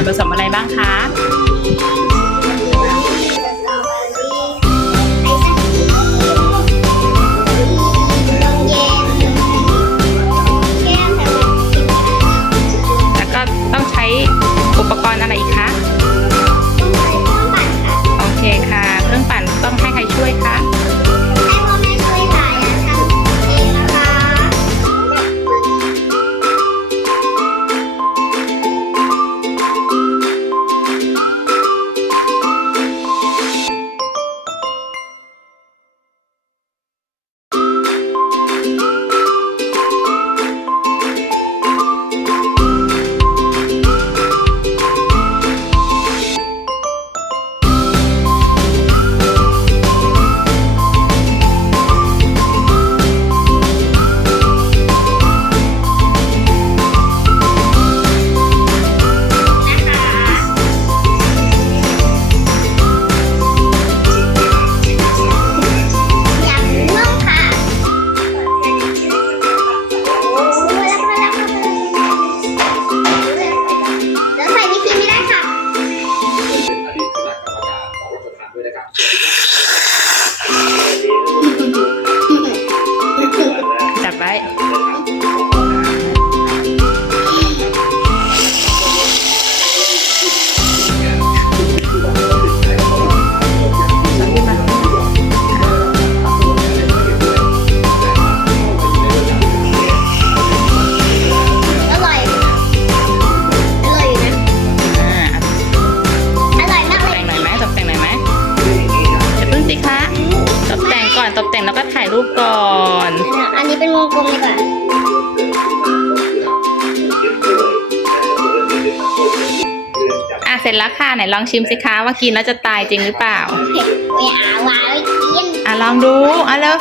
วนผสมอะไรบ้างคะ ต่งก่อนตกแต่งแล้วก็ถ่ายรูปก่อน อันนี้เป็นวงกลมดีกว่าอะเสร็จแล้วค่ะไหนลองชิมสิคะว่ากินแล้วจะตายจริงหรือเปล่าเผ็ดไม่อาวาไว้กินอะลองดูอะแล้ว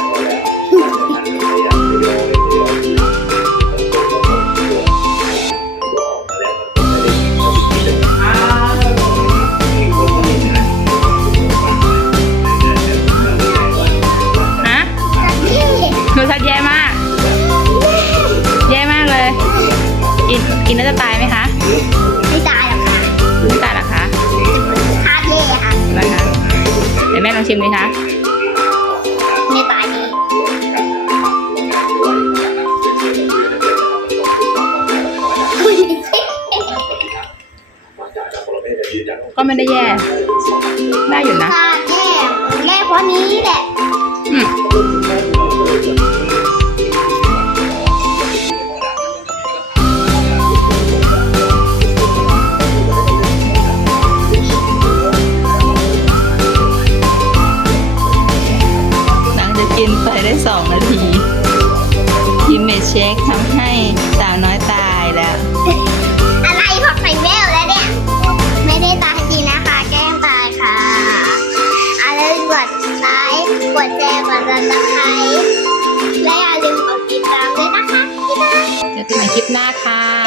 ตายไหมคะ ไม่ตายหรอกค่ะไม่ตายหรอคะทาเย่ค่ะนะคะเดี๋ยวแม่ลองชิมดิคะไม่ตายดีก็ไม่ได้แย่ ได้อยู่นะทาเย่แย่เพราะนี้แหละ ไปได้สองนาทียิมเมจเช็คทำให้สาวน้อยตายแล้ว อะไรผักใส่แววแล้วเนี่ย ไม่ได้ตายจริงนะคะ แกล้งตายค่ะอะไรกดไลค์กดแชร์กดซับสไครต์และอย่าลืมกดติดตามด้วยนะคะบ๊ายบายเจอกันใหม่คลิปหน้าค่ะเจอกันใหม่คลิปหน้าค่ะ